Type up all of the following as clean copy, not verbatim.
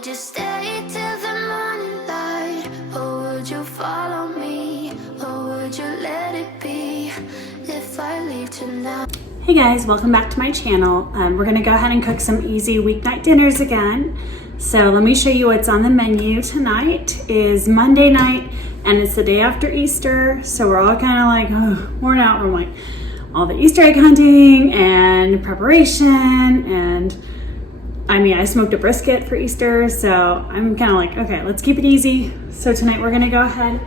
would you stay till the morning light? Or would you follow me? Or would you let it be if I leave tonight? Hey guys, welcome back to my channel. We're gonna go ahead and cook some easy weeknight dinners again. So let me show you what's on the menu. Tonight is Monday night and it's the day after Easter. So we're all kind of like worn out from like all the Easter egg hunting and preparation. And I mean, I smoked a brisket for Easter. So I'm kind of like, okay, let's keep it easy. So tonight we're gonna go ahead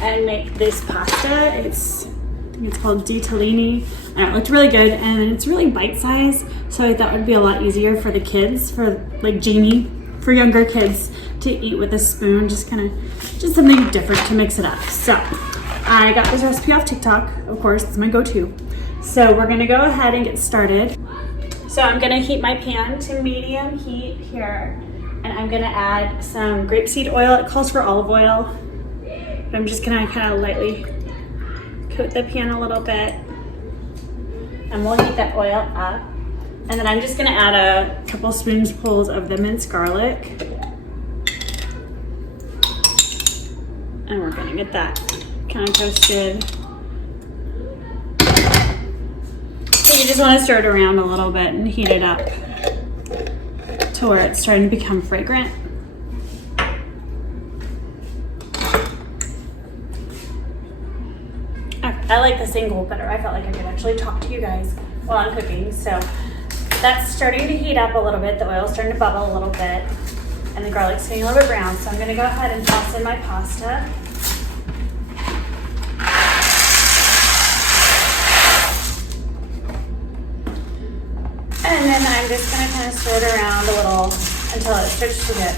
and make this pasta. I think it's called ditalini, and it looked really good, and it's really bite-sized, so I thought it would be a lot easier for the kids, for like Jamie, for younger kids to eat with a spoon, just something different to mix it up. So I got this recipe off TikTok, of course, it's my go-to. So we're gonna go ahead and get started. So I'm gonna heat my pan to medium heat here, and I'm gonna add some grapeseed oil. It calls for olive oil, but I'm just gonna kind of lightly coat the pan a little bit, and we'll heat that oil up. And then I'm just gonna add a couple spoonfuls of the minced garlic. And we're gonna get that kind of toasted. So you just wanna stir it around a little bit and heat it up to where it's starting to become fragrant. I like this angle better. I felt like I could actually talk to you guys while I'm cooking. So that's starting to heat up a little bit. The oil's starting to bubble a little bit, and the garlic's getting a little bit brown. So I'm gonna go ahead and toss in my pasta. And then I'm just gonna kind of stir it around a little until it starts to get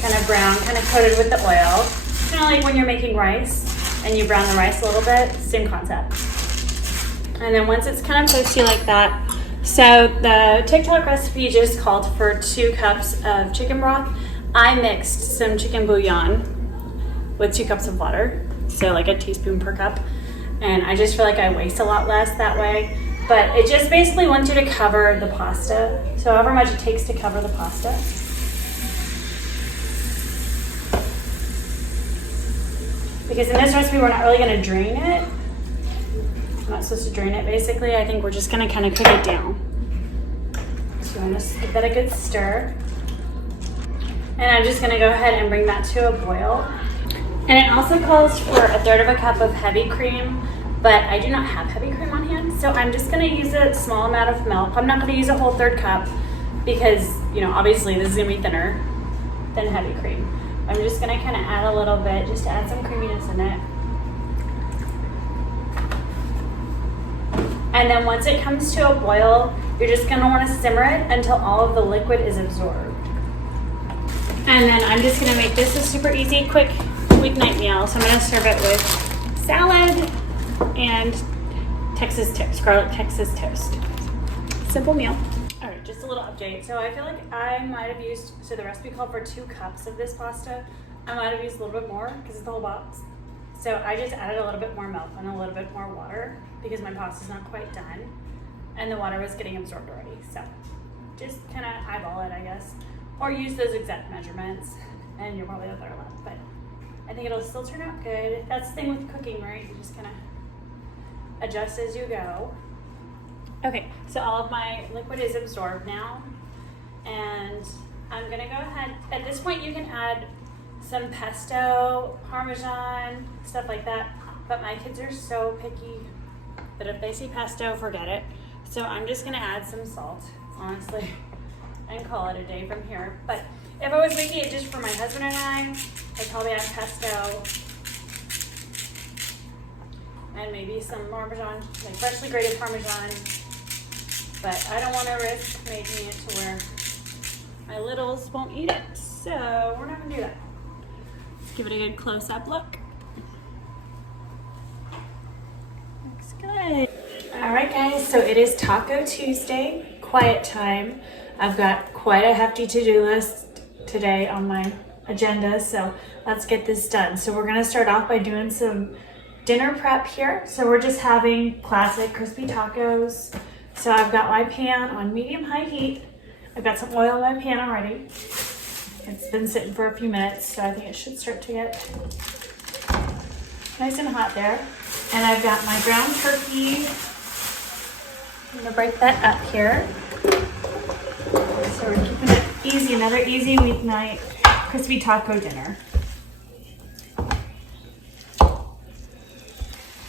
kind of brown, kind of coated with the oil. Kind of like when you're making rice and you brown the rice a little bit, same concept. And then once it's kind of toasty like that, so the TikTok recipe just called for 2 cups of chicken broth. I mixed some chicken bouillon with 2 cups of water, so like a teaspoon per cup. And I just feel like I waste a lot less that way. But it just basically wants you to cover the pasta. So however much it takes to cover the pasta. Because in this recipe, we're not really gonna drain it. I'm not supposed to drain it, basically. I think we're just gonna kind of cook it down. So I'm gonna give that a good stir. And I'm just gonna go ahead and bring that to a boil. And it also calls for 1/3 of a cup of heavy cream, but I do not have heavy cream on hand, so I'm just gonna use a small amount of milk. I'm not gonna use a whole 1/3 cup because, you know, obviously this is gonna be thinner than heavy cream. I'm just gonna kind of add a little bit just to add some creaminess in it. And then once it comes to a boil, you're just gonna wanna simmer it until all of the liquid is absorbed. And then I'm just gonna make this a super easy, quick weeknight meal. So I'm gonna serve it with salad and Texas toast, garlic Texas toast. Simple meal. All right, just a little update. So I feel like I might have used, so the recipe called for 2 cups of this pasta. I might have used a little bit more because it's the whole box. So I just added a little bit more milk and a little bit more water because my pasta's not quite done and the water was getting absorbed already. So just kind of eyeball it, I guess, or use those exact measurements and you'll probably have better luck. But I think it'll still turn out good. That's the thing with cooking, right? You just kind of adjust as you go. Okay, so all of my liquid is absorbed now, and I'm gonna go ahead, at this point you can add some pesto, Parmesan, stuff like that, but my kids are so picky that if they see pesto, forget it. So I'm just gonna add some salt, honestly, and call it a day from here. But if I was making it just for my husband and I'd probably add pesto, and maybe some Parmesan, like freshly grated Parmesan. But I don't want to risk making it to where my littles won't eat it. So we're not going to do that. Let's give it a good close-up look. Looks good. All right, guys, so it is Taco Tuesday, quiet time. I've got quite a hefty to-do list today on my agenda, so let's get this done. So we're going to start off by doing some dinner prep here. So we're just having classic crispy tacos. So I've got my pan on medium-high heat. I've got some oil in my pan already. It's been sitting for a few minutes, so I think it should start to get nice and hot there. And I've got my ground turkey. I'm gonna break that up here. So we're keeping it easy, another easy weeknight crispy taco dinner.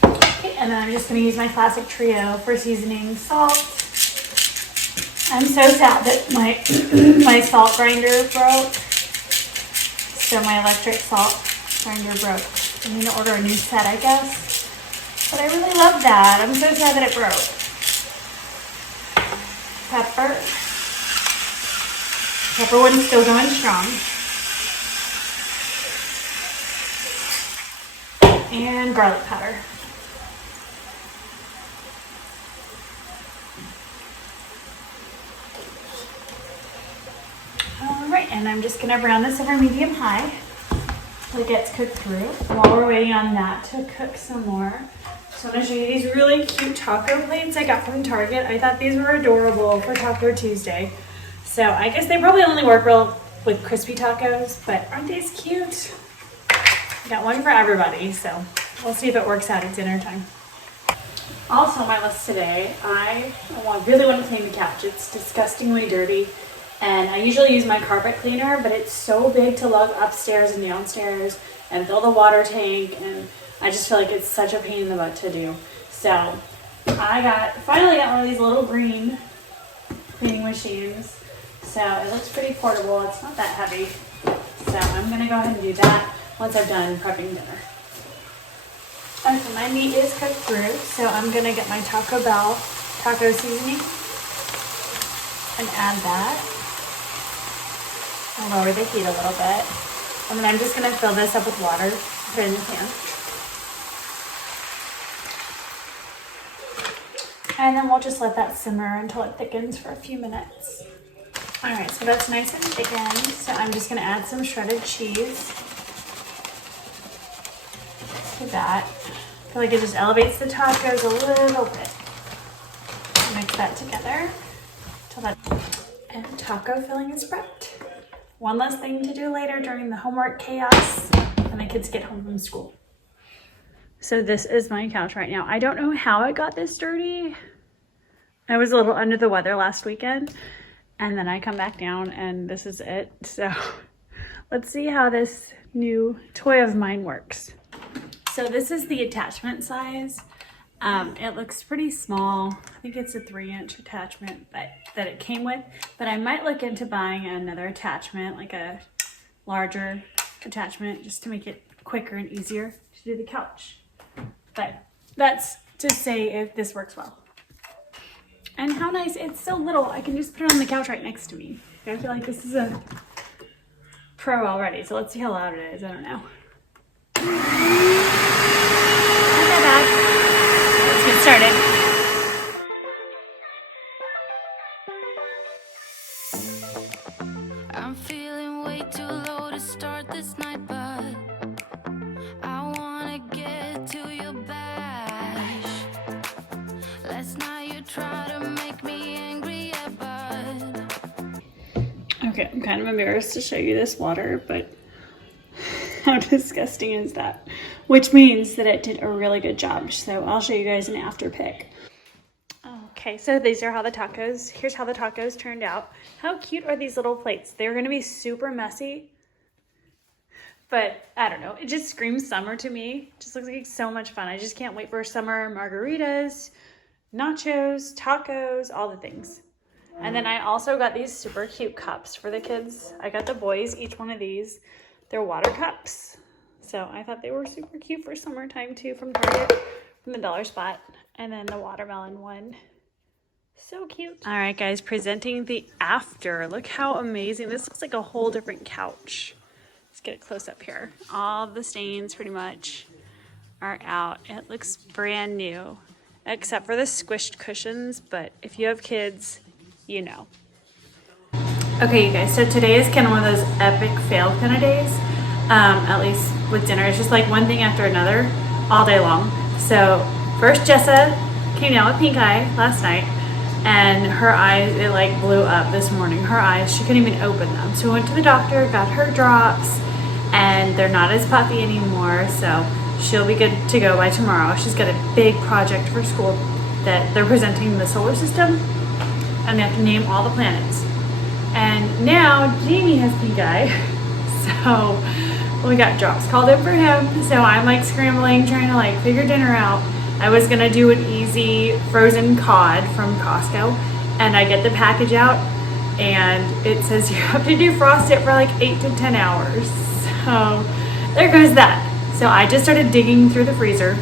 Okay, and then I'm just gonna use my classic trio for seasoning: salt. I'm so sad that my my salt grinder broke. So my electric salt grinder broke. I need to order a new set, I guess. But I really love that. I'm so sad that it broke. Pepper. Pepper one's still going strong. And garlic powder. Alright, and I'm just gonna brown this over medium-high till it gets cooked through. While we're waiting on that to cook some more, so I'm gonna show you these really cute taco plates I got from Target. I thought these were adorable for Taco Tuesday. So I guess they probably only work well with crispy tacos, but aren't these cute? I got one for everybody, so we'll see if it works out at dinner time. Also on my list today, I really want to clean the couch. It's disgustingly dirty, and I usually use my carpet cleaner, but it's so big to lug upstairs and downstairs and fill the water tank, and I just feel like it's such a pain in the butt to do. So I finally got one of these little green cleaning machines. So it looks pretty portable. It's not that heavy. So I'm gonna go ahead and do that once I'm done prepping dinner. Okay, so my meat is cooked through, so I'm gonna get my Taco Bell taco seasoning and add that. I'll lower the heat a little bit. And then I'm just gonna fill this up with water, put it in the pan. And then we'll just let that simmer until it thickens for a few minutes. All right, so that's nice and thickened. So I'm just gonna add some shredded cheese to that. I feel like it just elevates the tacos a little bit. Mix that together till that, and taco filling is prepped. One less thing to do later during the homework chaos when the kids get home from school. So this is my couch right now. I don't know how it got this dirty. I was a little under the weather last weekend, and then I come back down and this is it. So let's see how this new toy of mine works. So this is the attachment size. It looks pretty small. I think it's a 3-inch attachment that it came with, but I might look into buying another attachment, like a larger attachment, just to make it quicker and easier to do the couch. But that's to say if this works well. And how nice, it's so little. I can just put it on the couch right next to me. I feel like this is a pro already, so let's see how loud it is. I don't know. Not that bad. Let's get started. I'm feeling way too low to start this night, but I wanna get to your bash. Last night you tried to make me angry, yeah, but... Okay, I'm kind of embarrassed to show you this water, but how disgusting is that? Which means that it did a really good job. So I'll show you guys an after pic. Okay, so here's how the tacos turned out. How cute are these little plates? They're gonna be super messy, but I don't know. It just screams summer to me. It just looks like so much fun. I just can't wait for summer margaritas, nachos, tacos, all the things. And then I also got these super cute cups for the kids. I got the boys each one of these. They're water cups. So I thought they were super cute for summertime too, from Target, from the dollar spot. And then the watermelon one. So cute. All right, guys, presenting the after. Look how amazing. This looks like a whole different couch. Let's get it close up here. All the stains pretty much are out. It looks brand new, except for the squished cushions. But if you have kids, you know. Okay, you guys, so today is kind of one of those epic fail kind of days, at least with dinner. It's just like one thing after another all day long. So first Jessa came down with pink eye last night, and her eyes, it like blew up this morning. Her eyes, she couldn't even open them. So we went to the doctor, got her drops, and they're not as puffy anymore, so she'll be good to go by tomorrow. She's got a big project for school that they're presenting the solar system, and they have to name all the planets. And now Jamie has pink eye, so we got drops called in for him. So I'm like scrambling, trying to like figure dinner out. I was gonna do an easy frozen cod from Costco, and I get the package out and it says you have to defrost it for like 8 to 10 hours. So there goes that. So I just started digging through the freezer.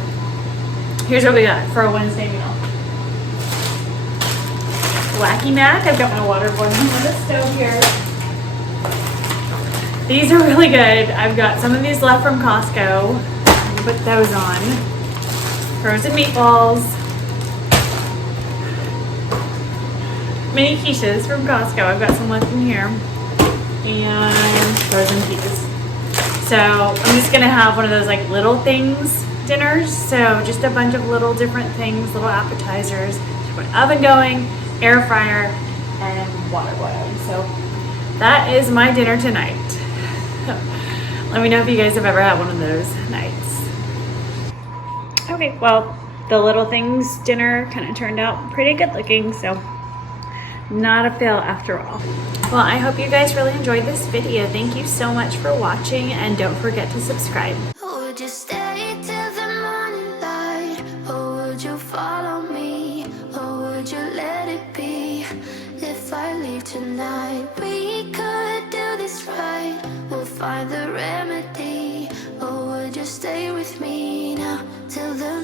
Here's what we got for a Wednesday meal. Wacky Mac. I've got my water boiling on the stove here. These are really good. I've got some of these left from Costco. Put those on. Frozen meatballs. Mini quiches from Costco. I've got some left in here. And frozen peas. So I'm just gonna have one of those like little things dinners. So just a bunch of little different things, little appetizers. Put an oven going, air fryer, and water boiling. So that is my dinner tonight. Let me know if you guys have ever had one of those nights. Okay, well, the little things dinner kind of turned out pretty good looking, so not a fail after all. Well, I hope you guys really enjoyed this video. Thank you so much for watching, and don't forget to subscribe. Would you stay till the morning light? Or would you follow me? Or would you let it be? If I leave tonight, we could do this right. We'll find the remedy. Or would you stay with me now till the